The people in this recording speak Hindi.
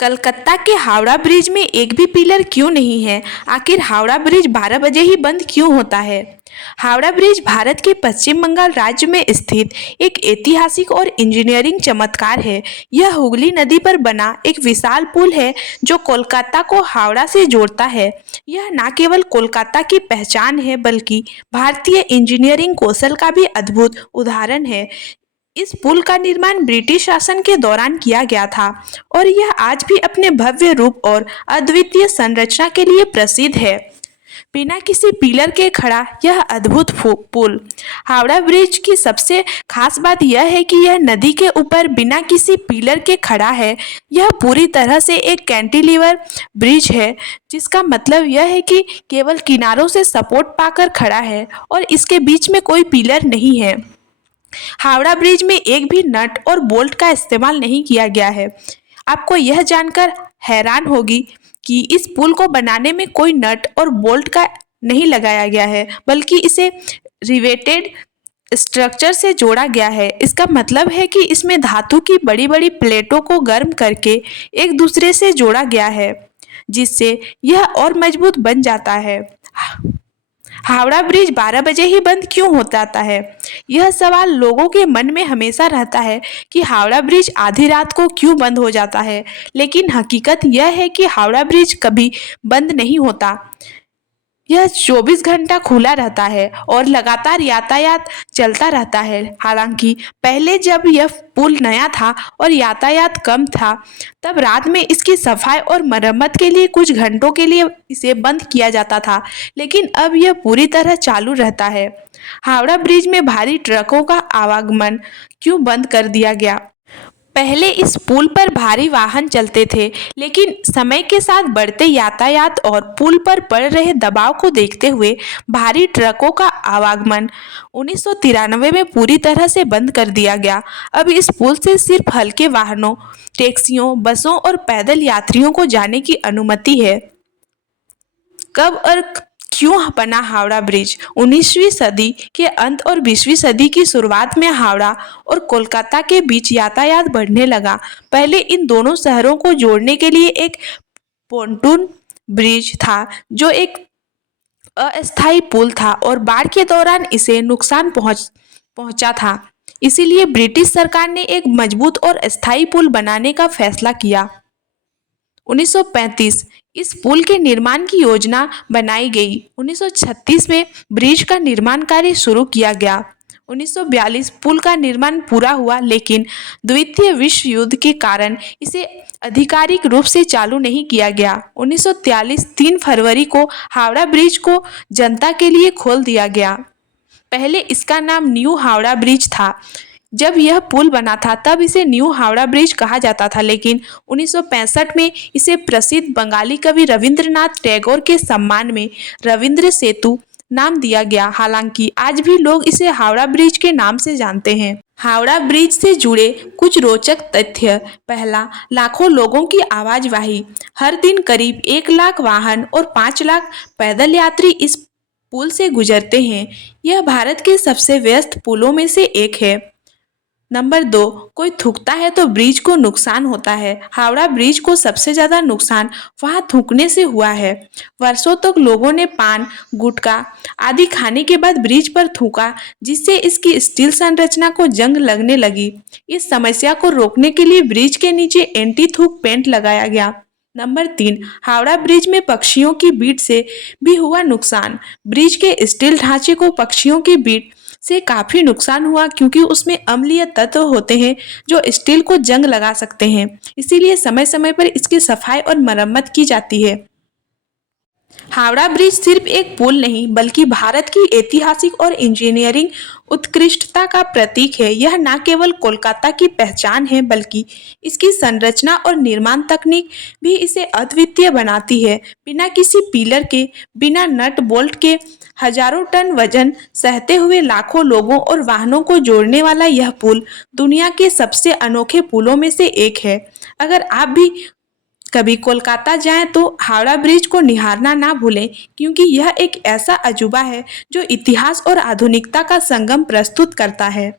कलकत्ता के हावड़ा ब्रिज में एक भी पिलर क्यों नहीं है? आखिर हावड़ा ब्रिज 12 बजे ही बंद क्यों होता है? हावड़ा ब्रिज भारत के पश्चिम बंगाल राज्य में स्थित एक ऐतिहासिक और इंजीनियरिंग चमत्कार है। यह हुगली नदी पर बना एक विशाल पुल है जो कोलकाता को हावड़ा से जोड़ता है। यह न केवल कोलकाता की पहचान है बल्कि भारतीय इंजीनियरिंग कौशल का भी अद्भुत उदाहरण है। इस पुल का निर्माण ब्रिटिश शासन के दौरान किया गया था और यह आज भी अपने भव्य रूप और अद्वितीय संरचना के लिए प्रसिद्ध है। बिना किसी पिलर के खड़ा यह अद्भुत पुल हावड़ा ब्रिज की सबसे खास बात यह है कि यह नदी के ऊपर बिना किसी पिलर के खड़ा है। यह पूरी तरह से एक कैंटिलीवर ब्रिज है, जिसका मतलब यह है कि केवल किनारों से सपोर्ट पाकर खड़ा है और इसके बीच में कोई पिलर नहीं है। हावड़ा ब्रिज में एक भी नट और बोल्ट का इस्तेमाल नहीं किया गया है। आपको यह जानकर हैरान होगी कि इस पुल को बनाने में कोई नट और बोल्ट का नहीं लगाया गया है, बल्कि इसे रिवेटेड स्ट्रक्चर से जोड़ा गया है। इसका मतलब है कि इसमें धातु की बड़ी बड़ी प्लेटों को गर्म करके एक दूसरे से जोड़ा गया है, जिससे यह और मजबूत बन जाता है। हावड़ा ब्रिज 12 बजे ही बंद क्यों हो जाता है? यह सवाल लोगों के मन में हमेशा रहता है कि हावड़ा ब्रिज आधी रात को क्यों बंद हो जाता है, लेकिन हकीकत यह है कि हावड़ा ब्रिज कभी बंद नहीं होता। यह 24 घंटा खुला रहता है और लगातार यातायात चलता रहता है। हालांकि पहले जब यह पुल नया था और यातायात कम था, तब रात में इसकी सफाई और मरम्मत के लिए कुछ घंटों के लिए इसे बंद किया जाता था, लेकिन अब यह पूरी तरह चालू रहता है। हावड़ा ब्रिज में भारी ट्रकों का आवागमन क्यों बंद कर दिया गया? पहले इस पुल पर भारी वाहन चलते थे, लेकिन समय के साथ बढ़ते यातायात और पुल पर पड़ रहे दबाव को देखते हुए भारी ट्रकों का आवागमन 1993 में पूरी तरह से बंद कर दिया गया। अब इस पुल से सिर्फ हल्के वाहनों, टैक्सियों, बसों और पैदल यात्रियों को जाने की अनुमति है। कब और क्यों बना हावड़ा ब्रिज? 19वीं सदी के अंत और 20वीं सदी की शुरुआत में हावड़ा और कोलकाता के बीच यातायात बढ़ने लगा। पहले इन दोनों शहरों को जोड़ने के लिए एक पोंटून ब्रिज था, जो एक अस्थायी पुल था और बाढ़ के दौरान इसे नुकसान पहुंचा था। इसीलिए ब्रिटिश सरकार ने एक मजबूत और स्थायी पुल बनाने का फैसला किया। 1935 इस पुल के निर्माण की योजना बनाई गई। 1936 में ब्रिज का निर्माण कार्य शुरू किया गया। 1942 पुल का निर्माण पूरा हुआ, लेकिन द्वितीय विश्व युद्ध के कारण इसे आधिकारिक रूप से चालू नहीं किया गया। 1943 3 फरवरी को हावड़ा ब्रिज को जनता के लिए खोल दिया गया। पहले इसका नाम न्यू हावड़ा ब्रिज था। जब यह पुल बना था तब इसे न्यू हावड़ा ब्रिज कहा जाता था, लेकिन 1965 में इसे प्रसिद्ध बंगाली कवि रविंद्रनाथ टैगोर के सम्मान में रविंद्र सेतु नाम दिया गया। हालांकि आज भी लोग इसे हावड़ा ब्रिज के नाम से जानते हैं। हावड़ा ब्रिज से जुड़े कुछ रोचक तथ्य। पहला, लाखों लोगों की आवाजवाही। हर दिन करीब 1 लाख वाहन और 5 लाख पैदल यात्री इस पुल से गुजरते हैं। यह भारत के सबसे व्यस्त पुलों में से एक है। नंबर 2, कोई थूकता है तो ब्रिज को नुकसान होता है। हावड़ा ब्रिज को सबसे ज्यादा नुकसान वहां थूकने से हुआ है। वर्षों तक लोगों ने पान, गुटखा आदि खाने के बाद ब्रिज पर थूका, जिससे इसकी स्टील संरचना को जंग लगने लगी। इस समस्या को रोकने के लिए ब्रिज के नीचे एंटी थूक पेंट लगाया गया। नंबर 3, हावड़ा ब्रिज में पक्षियों की बीट से भी हुआ नुकसान। ब्रिज के स्टील ढांचे को पक्षियों की बीट से काफी नुकसान हुआ, क्योंकि उसमें अम्लीय तत्व होते हैं जो स्टील को जंग लगा सकते हैं। इसीलिए समय समय पर इसकी सफाई और मरम्मत की जाती है। हावड़ा ब्रिज सिर्फ एक पुल नहीं, बल्कि भारत की ऐतिहासिक और इंजीनियरिंग उत्कृष्टता का प्रतीक है। यह न केवल कोलकाता की पहचान है, बल्कि इसकी संरचना और निर्माण तकनीक भी इसे अद्वितीय बनाती है। बिना किसी पिलर के, बिना नट बोल्ट के, हजारों टन वजन सहते हुए लाखों लोगों और वाहनों को जोड़ने वाला यह पुल दुनिया के सबसे अनोखे पुलों में से एक है। अगर आप भी कभी कोलकाता जाएं तो हावड़ा ब्रिज को निहारना ना भूलें, क्योंकि यह एक ऐसा अजूबा है जो इतिहास और आधुनिकता का संगम प्रस्तुत करता है।